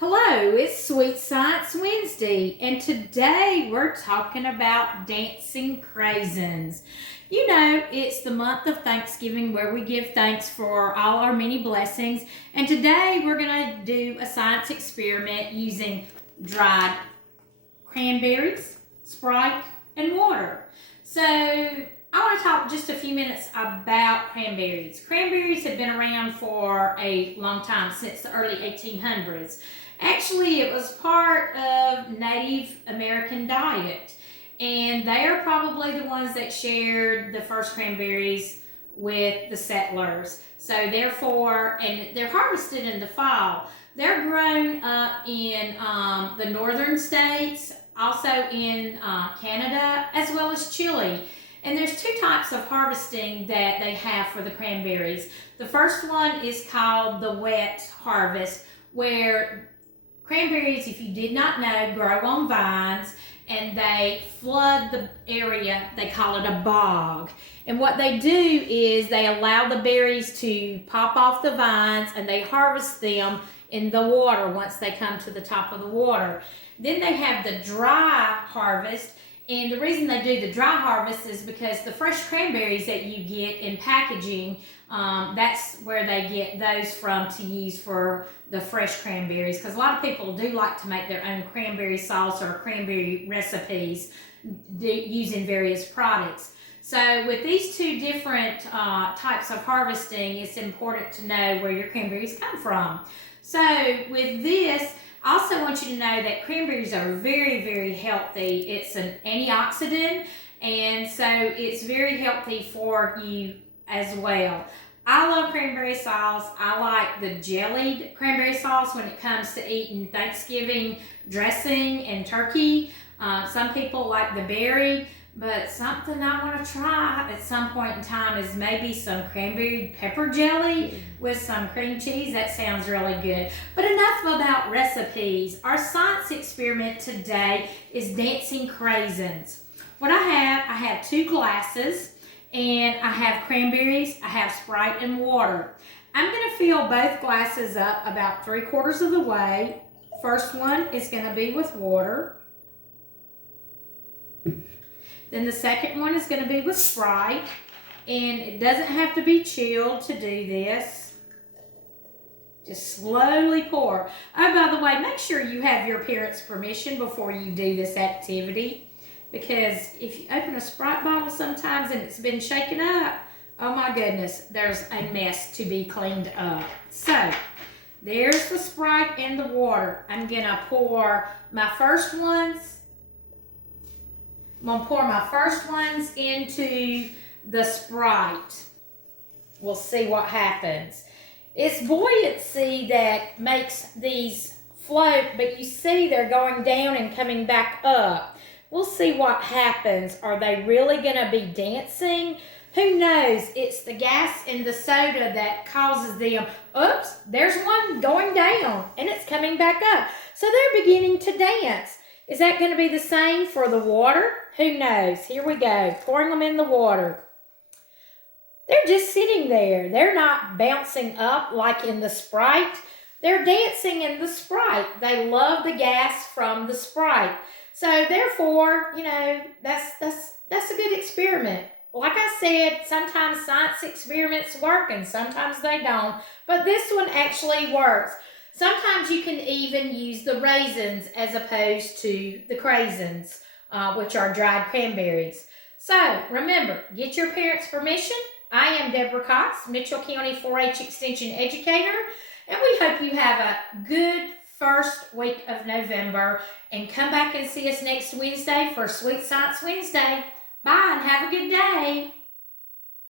Hello, it's Sweet Science Wednesday, and today we're talking about Dancing Craisins. You know, it's the month of Thanksgiving where we give thanks for all our many blessings, and today we're going to do a science experiment using dried cranberries, Sprite, and water. So I want to talk just a few minutes about cranberries. Cranberries have been around for a long time, since the early 1800s. Actually, it was part of Native American diet, and they are probably the ones that shared the first cranberries with the settlers. So therefore, and they're harvested in the fall. They're grown up in the northern states, also in Canada, as well as Chile. And there's two types of harvesting that they have for the cranberries. The first one is called the wet harvest, where cranberries, if you did not know, grow on vines and they flood the area. They call it a bog. And what they do is they allow the berries to pop off the vines and they harvest them in the water once they come to the top of the water. Then they have the dry harvest. And the reason they do the dry harvest is because the fresh cranberries that you get in packaging, that's where they get those from to use for the fresh cranberries. Because a lot of people do like to make their own cranberry sauce or cranberry recipes using various products. So with these two different types of harvesting, it's important to know where your cranberries come from. So with this, I also want you to know that cranberries are very, very healthy. It's an antioxidant, and so it's very healthy for you as well. I love cranberry sauce. I like the jellied cranberry sauce when it comes to eating Thanksgiving dressing and turkey. Some people like the berry, but something I want to try at some point in time is maybe some cranberry pepper jelly with some cream cheese. That sounds really good. But enough about recipes. Our science experiment today is Dancing Craisins. What I have 2 glasses, and I have cranberries, I have Sprite and water. I'm going to fill both glasses up about 3/4 of the way. First one is going to be with water. Then the second one is going to be with Sprite, and it doesn't have to be chilled to do this. Just slowly pour. Oh, by the way, make sure you have your parents' permission before you do this activity, because if you open a Sprite bottle sometimes and it's been shaken up, oh my goodness, there's a mess to be cleaned up. So, there's the Sprite and the water. I'm going to pour my first ones. I'm going to pour my first ones into the Sprite. We'll see what happens. It's buoyancy that makes these float, but you see they're going down and coming back up. We'll see what happens. Are they really going to be dancing? Who knows? It's the gas in the soda that causes them. Oops, there's one going down and it's coming back up. So they're beginning to dance. Is that going to be the same for the water? Who knows? Here we go, pouring them in the water. They're just sitting there. They're not bouncing up like in the Sprite. They're dancing in the Sprite. They love the gas from the Sprite. So therefore, you know, that's a good experiment. Like I said, sometimes science experiments work and sometimes they don't. But this one actually works. Sometimes you can even use the raisins as opposed to the craisins, which are dried cranberries. So remember, get your parents' permission. I am Debra Cox, Mitchell County 4-H Extension Educator, and we hope you have a good first week of November, and come back and see us next Wednesday for Sweet Science Wednesday. Bye and have a good day.